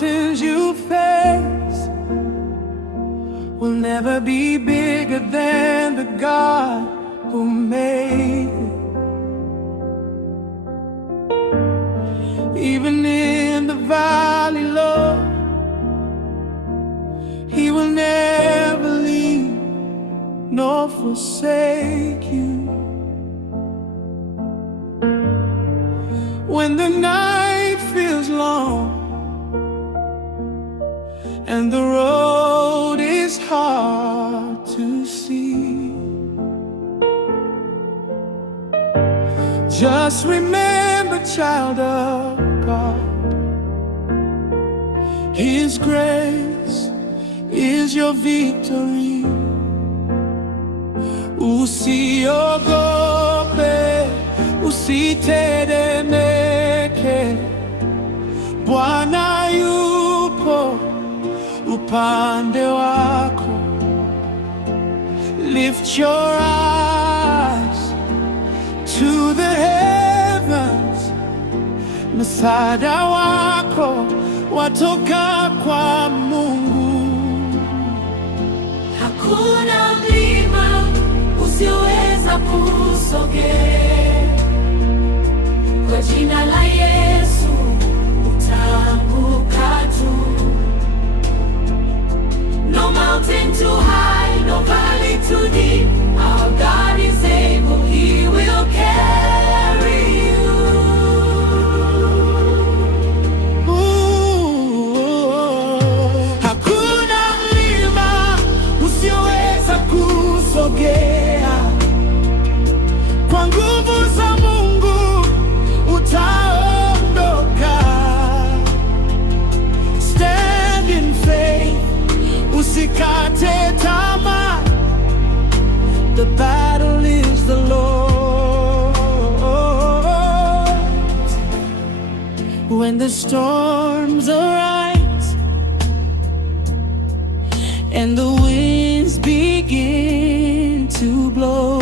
mountains you face will never be bigger than the God who made it. Even in the valley low, He will never leave nor forsake you. When the night feels long and the road is hard to see, just remember, child of God, His grace is your victory. Usiogope, usitetemeke, Bwana yupo upande wako. Lift your eyes to the heavens, msaada wako watoka kwa Mungu. Hakuna mlima usioweza kusogea, kwa jina la Yesu utaanguka tu. No mountain too high, no valley too deep. Our God is able, He will carry you. Hakuna mlima usioweza kusogea, kwa nguvu za Mungu utaondoka. Stand in faith, usikate tamaa. The battle is the Lord's. When the storms arise and the winds begin to blow,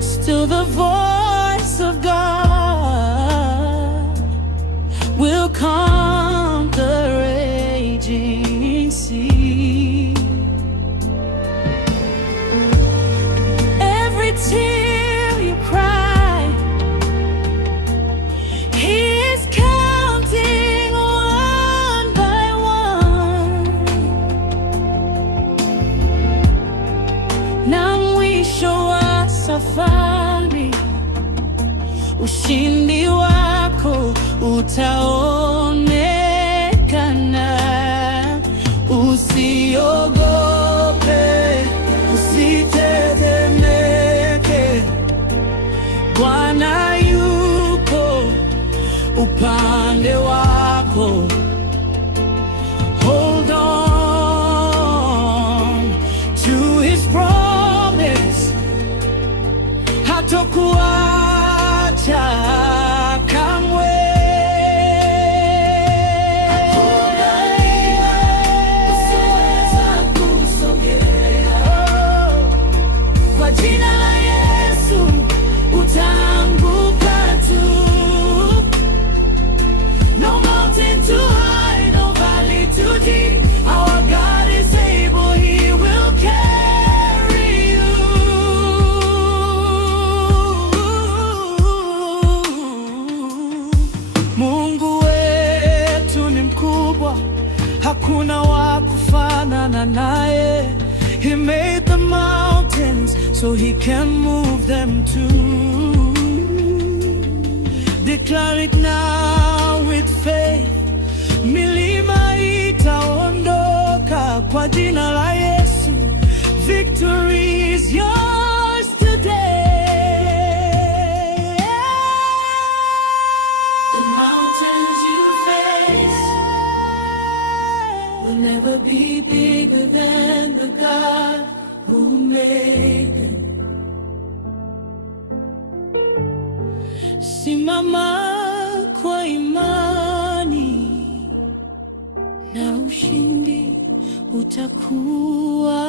still the voice of God will calm the raging sea. Every tear you cry, He is counting one by one. Na mwisho wa safari, ushindi wako utaonekana. Usiogope, usitetemeke, Bwana yupo upande wako. Hold on to His promise, hatakuacha kamwe. Kwa jina la Yesu utaanguka tu. No mountain too high, no valley too deep. Our God is able, He will carry you. Mungu wetu ni mkubwa, hakuna wa kufanana naye. He made the mountains so He can move them too. Declare it now with faith. Milima itaondoka kwa jina la Yesu. Victory is yours today. The mountains you face will never be bigger than the God who made it. Simama kwa imani na ushindi utakuwa